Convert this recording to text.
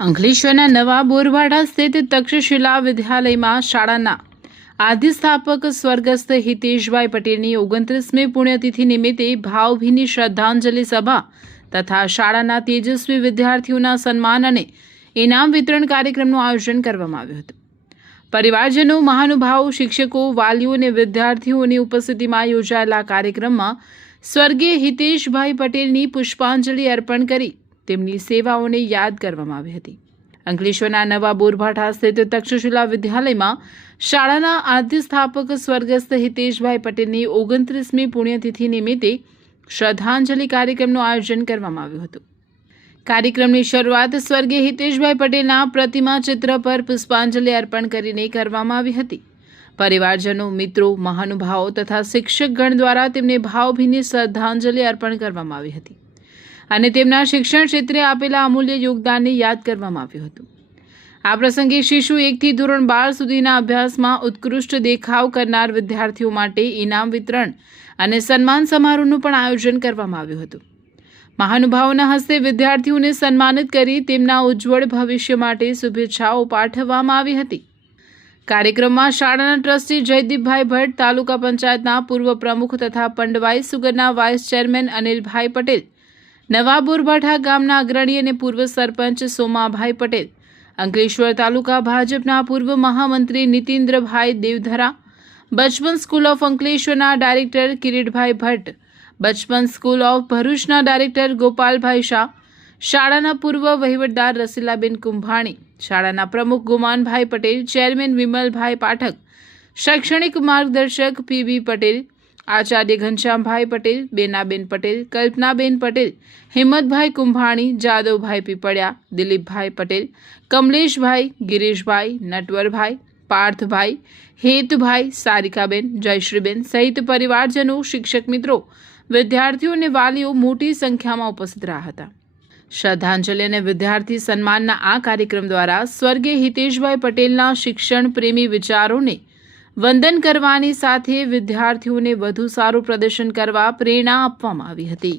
અંકલેશ્વરના નવા બોરવાડા સ્થિત તક્ષશિલા વિદ્યાલયમાં શાળાના આદ્યસ્થાપક સ્વર્ગસ્થ હિતેશભાઈ પટેલની 29મી પુણ્યતિથિ નિમિત્તે ભાવભીની શ્રદ્ધાંજલિ સભા તથા શાળાના તેજસ્વી વિદ્યાર્થીઓના સન્માન અને ઇનામ વિતરણ કાર્યક્રમનું આયોજન કરવામાં આવ્યું હતું. પરિવારજનો, મહાનુભાવો, શિક્ષકો, વાલીઓ અને વિદ્યાર્થીઓની ઉપસ્થિતિમાં યોજાયેલા કાર્યક્રમમાં સ્વર્ગીય હિતેશભાઈ પટેલની પુષ્પાંજલિ અર્પણ કરી તેમની સેવાઓને યાદ કરવામાં આવી હતી. અંકલેશ્વરના નવા બોરવાડા સ્થિત તક્ષશિલા વિદ્યાલયમાં શાળાના આદ્ય સ્થાપક સ્વર્ગસ્થ હિતેશભાઈ પટેલની 29મી પુણ્યતિથિ નિમિત્તે શ્રદ્ધાંજલિ કાર્યક્રમનું આયોજન કરવામાં આવ્યું હતું. કાર્યક્રમની શરૂઆત સ્વર્ગીય હિતેશભાઈ પટેલના પ્રતિમા ચિત્ર પર પુષ્પાંજલિ અર્પણ કરીને કરવામાં આવી હતી. પરિવારજનો, મિત્રો, મહાનુભાવો તથા શિક્ષકગણ દ્વારા તેમને ભાવભીની શ્રદ્ધાંજલિ અર્પણ કરવામાં આવી હતી અને તેમના શિક્ષણ ક્ષેત્રે આપેલા અમૂલ્ય યોગદાનને યાદ કરવામાં આવ્યું હતું. આ પ્રસંગે શિશુ 1 થી ધોરણ 12 સુધીના અભ્યાસમાં ઉત્કૃષ્ટ દેખાવ કરનાર વિદ્યાર્થીઓ માટે ઇનામ વિતરણ અને સન્માન સમારોહનું પણ આયોજન કરવામાં આવ્યું હતું. મહાનુભાવોના હસ્તે વિદ્યાર્થીઓને સન્માનિત કરી તેમના ઉજ્જવળ ભવિષ્ય માટે શુભેચ્છાઓ પાઠવવામાં આવી હતી. કાર્યક્રમમાં શાળાના ટ્રસ્ટી જયદીપભાઈ ભટ્ટ, તાલુકા પંચાયતના પૂર્વ પ્રમુખ તથા પંડવાઈ સુગરના વાઇસ ચેરમેન અનિલભાઈ પટેલ, નવા બોરવાડા ગામના અગ્રણી અને પૂર્વ સરપંચ સોમાભાઈ પટેલ, અંકલેશ્વર તાલુકા ભાજપના પૂર્વ મહામંત્રી નીતિન્દ્રભાઈ દેવધરા, બચપન સ્કૂલ ઓફ અંકલેશ્વરના director Kiritbhai Bhatt, Bachpan School of ભરૂચના ડાયરેક્ટર ગોપાલભાઈ શાહ, શાળાના પૂર્વ વહીવટદાર રસીલાબેન કુંભાણી, શાળાના પ્રમુખ ગુમાનભાઈ પટેલ, ચેરમેન વિમલભાઈ પાઠક, શૈક્ષણિક માર્ગદર્શક પીબી પટેલ, આચાર્ય ઘનશ્યામભાઈ પટેલ, બેનાબેન પટેલ, કલ્પનાબેન પટેલ, હિંમતભાઈ કુંભાણી, જાદવભાઈ પીપળિયા, દિલીપભાઈ પટેલ, કમલેશભાઈ, ગિરીશભાઈ, નટવરભાઈ, પાર્થભાઈ, હેતુભાઈ, સારિકાબેન, જયશ્રીબેન સહિત પરિવારજનો, શિક્ષક મિત્રો, વિદ્યાર્થીઓ અને વાલીઓ મોટી સંખ્યામાં ઉપસ્થિત રહ્યા હતા. શ્રદ્ધાંજલિ અને વિદ્યાર્થી સન્માનના આ કાર્યક્રમ દ્વારા સ્વર્ગીય હિતેશભાઈ પટેલના શિક્ષણ પ્રેમી વિચારોને વંદન કરવાની સાથે વિદ્યાર્થીઓને વધુ સારું પ્રદર્શન કરવા પ્રેરણા આપવામાં આવી હતી.